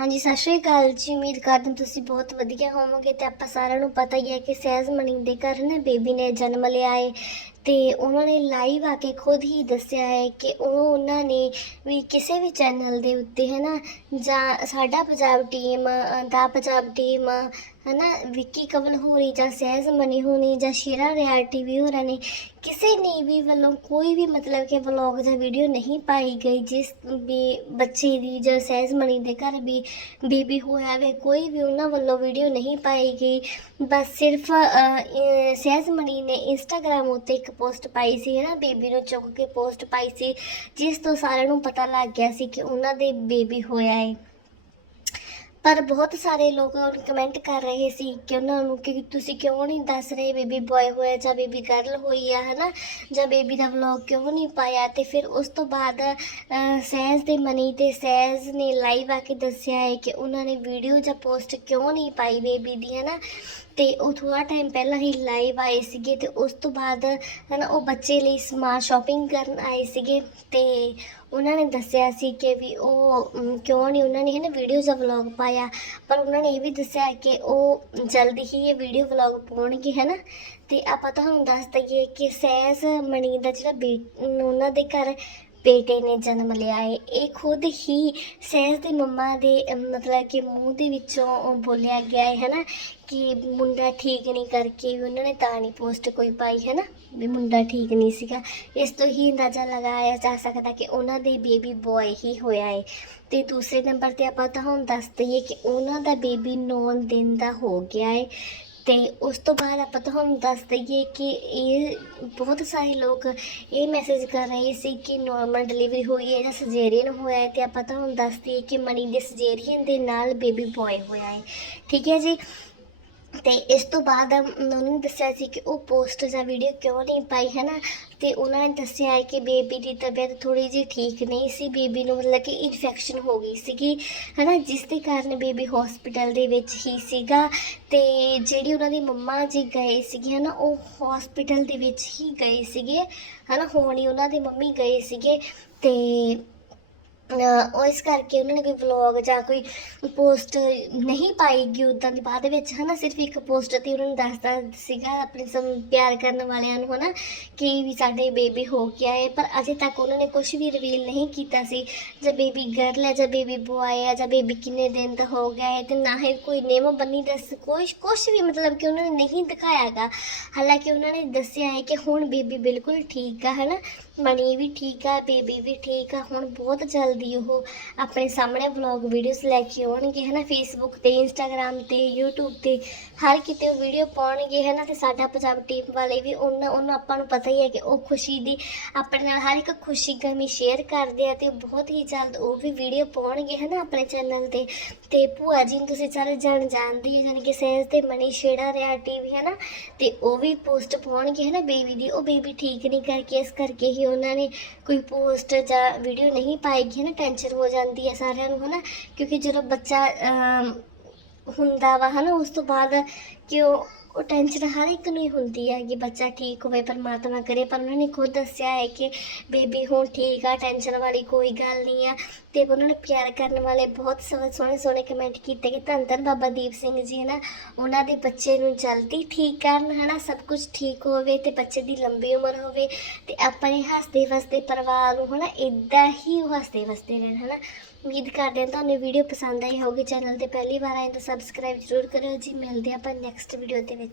ਹਾਂਜੀ, ਸਤਿ ਸ਼੍ਰੀ ਅਕਾਲ ਜੀ। ਉਮੀਦ ਕਰਦੇ ਤੁਸੀਂ ਬਹੁਤ ਵਧੀਆ ਹੋਵੋਗੇ ਤੇ ਆਪਾਂ ਸਾਰਿਆਂ ਨੂੰ ਪਤਾ ਹੀ ਹੈ ਕਿ ਸਹਿਜ ਮਣੀ ਦੇ ਘਰ ਨੇ ਬੇਬੀ ਨੇ ਜਨਮ ਲਿਆ ਹੈ ਤੇ ਉਹਨਾਂ ਨੇ ਲਾਈਵ ਆ ਕੇ ਖੁਦ ਹੀ ਦੱਸਿਆ ਹੈ ਕਿ ਉਹ ਉਹਨਾਂ ਨੇ ਵੀ ਕਿਸੇ ਵੀ ਚੈਨਲ ਦੇ ਉੱਤੇ ਹੈ ਨਾ ਜਾਂ ਸਾਡਾ ਪੰਜਾਬ ਟੀਮ ਅ, ਦਾ ਪੰਜਾਬ ਟੀਮ ਹੈ ਨਾ ਵਿੱਕੀ ਕਵਲ ਹੋਣੀ ਜਾਂ ਸਹਿਜ ਮਣੀ ਹੋਣੀ ਜਾਂ ਸ਼ੀਰਾ ਰਿਐਲਿਟੀ ਵੀ ਹੋਰਾਂ ਨੇ ਕਿਸੇ ਨੇ ਵੀ ਵੱਲੋਂ ਕੋਈ ਵੀ ਮਤਲਬ ਕਿ ਵਲੌਗ ਜਾਂ ਵੀਡੀਓ ਨਹੀਂ ਪਾਈ ਗਈ ਜਿਸ ਵੀ ਬੱਚੇ ਦੀ ਜਾਂ ਸਹਿਜ ਮਣੀ ਦੇ ਘਰ ਵੀ ਬੇਬੀ ਹੋਇਆ ਵੇ ਕੋਈ ਵੀ ਉਹਨਾਂ ਵੱਲੋਂ ਵੀਡੀਓ ਨਹੀਂ ਪਾਈ ਗਈ। ਬਸ ਸਿਰਫ ਅ, ਸਹਿਜ ਮਣੀ ਨੇ ਇੰਸਟਾਗ੍ਰam ਉੱਤੇ ਇੱਕ ਪੋਸਟ ਪਾਈ ਸੀ ਹੈ ਨਾ ਬੇਬੀ ਨੂੰ ਚੁੱਕ ਕੇ ਪੋਸਟ ਪਾਈ ਸੀ, ਜਿਸ ਤੋਂ ਸਾਰਿਆਂ ਨੂੰ ਪਤਾ ਲੱਗ ਗਿਆ ਸੀ ਕਿ ਉਹਨਾਂ ਦੇ ਬੇਬੀ ਹੋਇਆ ਹੈ ਪਰ ਬਹੁਤ ਸਾਰੇ ਲੋਕ ਕਮੈਂਟ ਕਰ ਰਹੇ ਸੀ ਕਿ ਉਹਨਾਂ ਨੂੰ ਕਿ ਤੁਸੀਂ ਕਿਉਂ ਨਹੀਂ ਦੱਸ ਰਹੇ ਬੇਬੀ ਬॉय ਹੋਇਆ ਜਾਂ ਬੇਬੀ ਗਰਲ ਹੋਈ ਆ ਹਨਾ? ਜਾਂ ਬੇਬੀ ਦਾ ਵਲੌਗ ਕਿਉਂ ਨਹੀਂ ਪਾਇਆ? ਤੇ ਫਿਰ ਉਸ ਤੋਂ ਬਾਅਦ ਅਹ, ਸਹਿਜ ਦੇ ਮਨੀ ਤੇ ਸਹਿਜ ਨੇ ਲਾਈਵ ਆ ਕੇ ਦੱਸਿਆ ਹੈ ਕਿ ਉਹਨਾਂ ਨੇ ਵੀਡੀਓ ਜਾਂ ਪੋਸਟ ਕਿਉਂ ਨਹੀਂ ਪਾਈ ਬੇਬੀ ਦੀ ਹਨਾ? ਤੇ ਉਹ ਥੋੜਾ ਟਾਈਮ ਪਹਿਲਾਂ ਹੀ ਲਾਈਵ ਆਏ ਸੀਗੇ ਤੇ ਉਸ ਤੋਂ ਬਾਅਦ ਹਨਾ ਉਹ ਬੱਚੇ ਲਈ ਸਮਾਨ ਸ਼ਾਪਿੰਗ ਕਰਨ ਆਏ ਸੀਗੇ ਤੇ ਉਹਨਾਂ ਨੇ ਦੱਸਿਆ ਸੀ ਕਿ ਵੀ ਉਹ ਅਮ, ਕਿਉਂ ਨਹੀਂ ਉਹਨਾਂ ਨੇ ਹੈ ਨਾ ਵੀਡੀਓ ਦਾ ਵਲੌਗ ਪਾਇਆ। ਪਰ ਉਹਨਾਂ ਨੇ ਇਹ ਵੀ ਦੱਸਿਆ ਕਿ ਉਹ ਜਲਦੀ ਹੀ ਇਹ ਵੀਡੀਓ ਵਲੌਗ ਪਾਉਣਗੇ ਹੈ ਨਾ ਤੇ ਆਪਾਂ ਤੁਹਾਨੂੰ ਦੱਸ ਦਈਏ ਕਿ ਸਹਿਜ ਮਣੀ ਦਾ ਜਿਹੜਾ ਬੇ ਉਹਨਾਂ ਦੇ ਘਰ ਬੇਟੇ ਨੇ ਜਨਮ ਲਿਆ ਹੈ ਇਹ ਖੁਦ ਹੀ ਸਹਿਜ ਦੇ ਮੰਮਾ ਦੇ ਮਤਲਬ ਕਿ ਮੂੰਹ ਦੇ ਵਿੱਚੋਂ ਬੋਲਿਆ ਗਿਆ ਹੈ ਹਨਾ, ਕਿ ਮੁੰਡਾ ਠੀਕ ਨਹੀਂ ਕਰਕੇ ਵੀ ਉਹਨਾਂ ਨੇ ਤਾਂ ਨਹੀਂ ਪੋਸਟ ਕੋਈ ਪਾਈ ਹੈ ਨਾ ਵੀ ਮੁੰਡਾ ਠੀਕ ਨਹੀਂ ਸੀਗਾ। ਇਸ ਤੋਂ ਹੀ ਅੰਦਾਜ਼ਾ ਲਗਾਇਆ ਜਾ ਸਕਦਾ ਕਿ ਉਹਨਾਂ ਦੇ ਬੇਬੀ ਬॉय ਹੀ ਹੋਇਆ ਹੈ ਤੇ ਦੂਸਰੇ ਨੰਬਰ ਤੇ ਆਪਾਂ ਤੁਹਾਨੂੰ ਦੱਸ ਦਈਏ ਕਿ ਉਹਨਾਂ ਦਾ ਬੇਬੀ 9 ਦਿਨ ਦਾ ਹੋ ਗਿਆ ਹੈ ਤੇ ਉਸ ਤੋਂ ਬਾਅਦ ਆਪਾਂ ਤੁਹਾਨੂੰ ਦੱਸ ਦਈਏ ਕਿ ਇਹ ਬਹੁਤ ਸਾਰੇ ਲੋਕ ਇਹ ਮੈਸੇਜ ਕਰ ਰਹੇ ਸੀ ਕਿ ਨਾਰਮਲ ਡਿਲੀਵਰੀ ਹੋਈ ਹੈ ਜਾਂ ਸਜੇਰੀਅਨ ਹੋਇਆ ਹੈ ਤੇ ਆਪਾਂ ਤੁਹਾਨੂੰ ਦੱਸ ਦਈਏ ਕਿ ਮਣੀ ਦੇ ਸਜੇਰੀਅਨ ਦੇ ਨਾਲ ਬੇਬੀ ਬॉय ਹੋਇਆ ਹੈ। ਠੀਕ ਹੈ ਜੀ? ਤੇ ਇਸ ਤੋਂ ਬਾਅਦ ਉਹਨਾਂ ਨੇ ਦੱਸਿਆ ਸੀ ਕਿ ਉਹ ਪੋਸਟ ਜਾਂ ਵੀਡੀਓ ਕਿਉਂ ਨਹੀਂ ਪਾਈ ਹੈ ਨਾ ਤੇ ਉਹਨਾਂ ਨੇ ਦੱਸਿਆ ਹੈ ਕਿ ਬੇਬੀ ਦੀ ਤਬੀਅਤ ਥੋੜੀ ਜਿਹੀ ਠੀਕ ਨਹੀਂ ਸੀ। ਬੇਬੀ ਨੂੰ ਮਤਲਬ ਕਿ ਇਨਫੈਕਸ਼ਨ ਹੋ ਗਈ ਸੀਗੀ ਹੈ ਨਾ ਜਿਸ ਦੇ ਕਾਰਨ ਬੇਬੀ ਹਸਪੀਟਲ ਦੇ ਵਿੱਚ ਹੀ ਸੀਗਾ ਤੇ ਜਿਹੜੀ ਉਹਨਾਂ ਦੀ ਮੰਮਾ ਜੀ ਗਏ ਸੀਗੇ ਹੈ ਨਾ ਉਹ ਹਸਪੀਟਲ ਦੇ ਵਿੱਚ ਹੀ ਗਏ ਸੀਗੇ ਹੈ ਨਾ ਹੋਣੀ ਉਹਨਾਂ ਦੀ ਮੰਮੀ ਗਏ ਸੀਗੇ ਤੇ ਉਹ ਇਸ ਕਰਕੇ ਉਹਨਾਂ ਨੇ ਕੋਈ ਵਲੌਗ ਜਾਂ ਕੋਈ ਪੋਸਟ ਨਹੀਂ ਪਾਈਗੀ ਉਦਾਂ ਦੀ ਬਾਅਦ ਵਿੱਚ, ਹਨਾ? ਸਿਰਫ ਇੱਕ ਪੋਸਟ ਤੇ ਉਹਨਾਂ ਨੂੰ ਦੱਸਦਾ ਸੀਗਾ ਆਪਣੇ ਸਮ, ਪਿਆਰ ਕਰਨ ਵਾਲਿਆਂ ਨੂੰ, ਹਨਾ? ਕਿ ਵੀ ਸਾਡੇ ਬੇਬੀ ਹੋ ਗਿਆ ਹੈ ਪਰ ਅਜੇ ਤੱਕ ਉਹਨਾਂ ਨੇ ਕੁਝ ਵੀ ਰਿਵੀਲ ਨਹੀਂ ਕੀਤਾ ਸੀ। ਜਾਂ ਬੇਬੀ ਗਰਲ ਹੈ, ਜਾਂ ਬੇਬੀ ਬॉय ਹੈ, ਜਾਂ ਬੇਬੀ ਕਿੰਨੇ ਦਿਨ ਦਾ ਹੋ ਗਿਆ ਹੈ, ਤੇ ਨਾ ਹੀ ਕੋਈ ਨੇਮ ਬੰਨੀ ਦੱਸ ਕੋਈ ਕੁਝ ਵੀ ਮਤਲਬ ਕਿ ਉਹਨਾਂ ਨੇ ਨਹੀਂ ਦਿਖਾਇਆਗਾ। ਹਾਲਾਂਕਿ ਉਹਨਾਂ ਨੇ ਦੱਸਿਆ ਹੈ ਕਿ ਹੁਣ ਬੇਬੀ ਬਿਲਕੁਲ ਠੀਕ ਆ, ਹਨਾ? ਮਣੀ ਵੀ ਠੀਕ ਆ ਬੇਬੀ ਵੀ ਠੀਕ ਆ, ਹੁਣ ਬਹੁਤ ਜਲਦੀ ਉਹ ਆਪਣੇ ਸਾਹਮਣੇ ਵਲੌਗ ਵੀਡੀਓਜ਼ ਲੈ ਕੇ ਆਉਣਗੇ, ਹਨਾ ਫੇਸਬੁੱਕ ਤੇ ਇੰਸਟਾਗ੍ਰam ਤੇ, YouTube ਤੇ, ਹਰ ਕਿਤੇ ਉਹ ਵੀਡੀਓ ਪਾਉਣਗੇ, ਹਨਾ, ਤੇ ਸਾਡਾ ਪੰਜਾਬ ਟੀਮ ਵਾਲੇ ਵੀ ਉਹਨਾਂ ਉਹਨਾਂ ਆਪਾਂ ਨੂੰ ਪਤਾ ਹੀ ਹੈ ਕਿ ਉਹ ਖੁਸ਼ੀ ਦੀ ਆਪਣੇ ਨਾਲ ਹਰ ਇੱਕ ਖੁਸ਼ੀ ਗਮੀ ਸ਼ੇਅਰ ਕਰਦੇ ਆ ਤੇ ਬਹੁਤ ਹੀ ਜਲਦ ਉਹ ਵੀ ਵੀਡੀਓ ਪਾਉਣਗੇ, ਹਨਾ, ਆਪਣੇ ਚੈਨਲ ਤੇ। ਤੇ ਭੂਆ ਜੀ ਨੂੰ ਤੁਸੀਂ ਸਾਰੇ ਜਾਣ, ਜਾਣਦੇ ਹੋ ਜਾਨੀ ਕਿ ਸਹਿਜ ਤੇ ਮਨੀ ਸ਼ੇੜਾ ਰਿਆ ਟੀਵੀ ਹੈ ਨਾ ਤੇ ਉਹ ਵੀ ਪੋਸਟ ਪਾਉਣਗੇ ਹੈ ਨਾ ਬੇਬੀ ਦੀ। ਉਹ ਬੇਬੀ ਠੀਕ ਨਹੀਂ ਕਰਕੇ, ਇਸ ਕਰਕੇ ਹੀ ਉਹਨਾਂ ਨੇ ਕੋਈ ਪੋਸਟ ਜਾਂ ਵੀਡੀਓ ਨਹੀਂ ਪਾਏਗੀ, ਹਨਾ ਨਾ ਟੈਨਸ਼ਨ ਹੋ ਜਾਂਦੀ ਹੈ ਸਾਰਿਆਂ ਨੂੰ ਹੈ ਨਾ ਕਿਉਂਕਿ ਜਦੋਂ ਬੱਚਾ ਹੁੰਦਾ ਵਾ, ਹਨਾ, ਉਸ ਤੋਂ ਬਾਅਦ ਕਿ ਉਹ ਉਹ ਟੈਨਸ਼ਨ ਹਰ ਇੱਕ ਨੂੰ ਹੀ ਹੁੰਦੀ ਹੈ ਕਿ ਬੱਚਾ ਠੀਕ ਹੋਵੇ, ਪਰਮਾਤਮਾ ਕਰੇ, ਪਰ ਉਹਨਾਂ ਨੇ ਖੁਦ ਦੱਸਿਆ ਹੈ ਕਿ ਬੇਬੀ ਹੁਣ ਠੀਕ ਆ ਟੈਨਸ਼ਨ ਵਾਲੀ ਕੋਈ ਗੱਲ ਨਹੀਂ ਆ। ਤੇ ਉਹਨਾਂ ਨੇ ਪਿਆਰ ਕਰਨ ਵਾਲੇ ਬਹੁਤ ਸੋਹਣੇ ਸੋਹਣੇ ਸੋਹਣੇ ਕਮੈਂਟ ਕੀਤੇ ਕਿ ਧੰਨ ਧੰਨ ਬਾਬਾ ਦੀਪ ਸਿੰਘ ਜੀ ਨਾ ਉਹਨਾਂ ਦੇ ਬੱਚੇ ਨੂੰ ਜਲਦੀ ਠੀਕ ਕਰਨ ਹਨਾ, ਸਭ ਕੁਝ ਠੀਕ ਹੋਵੇ ਤੇ ਬੱਚੇ ਦੀ ਲੰਬੀ ਉਮਰ ਹੋਵੇ ਤੇ ਆਪਣੇ ਹੱਸਦੇ ਵਸਦੇ ਪਰਿਵਾਰ ਨੂੰ ਹਨਾ ਇਦਾਂ ਹੀ ਉਹ ਹੱਸਦੇ ਵਸਦੇ ਰਹਿਣ ਹਨਾ। ਉਮੀਦ ਕਰਦੇ ਹਾਂ ਤੁਹਾਨੂੰ ਵੀਡੀਓ ਪਸੰਦ ਆਈ ਹੋਊਗੀ। ਚੈਨਲ ਤੇ ਪਹਿਲੀ ਵਾਰ ਆਏ ਤਾਂ ਸਬਸਕ੍ਰਾਈਬ ਜ਼ਰੂਰ ਕਰਿਓ ਜੀ। ਮਿਲਦੇ ਹਾਂ ਆਪਾਂ ਨੈਕਸਟ ਵੀਡੀਓ ਦੇ ਵਿੱਚ।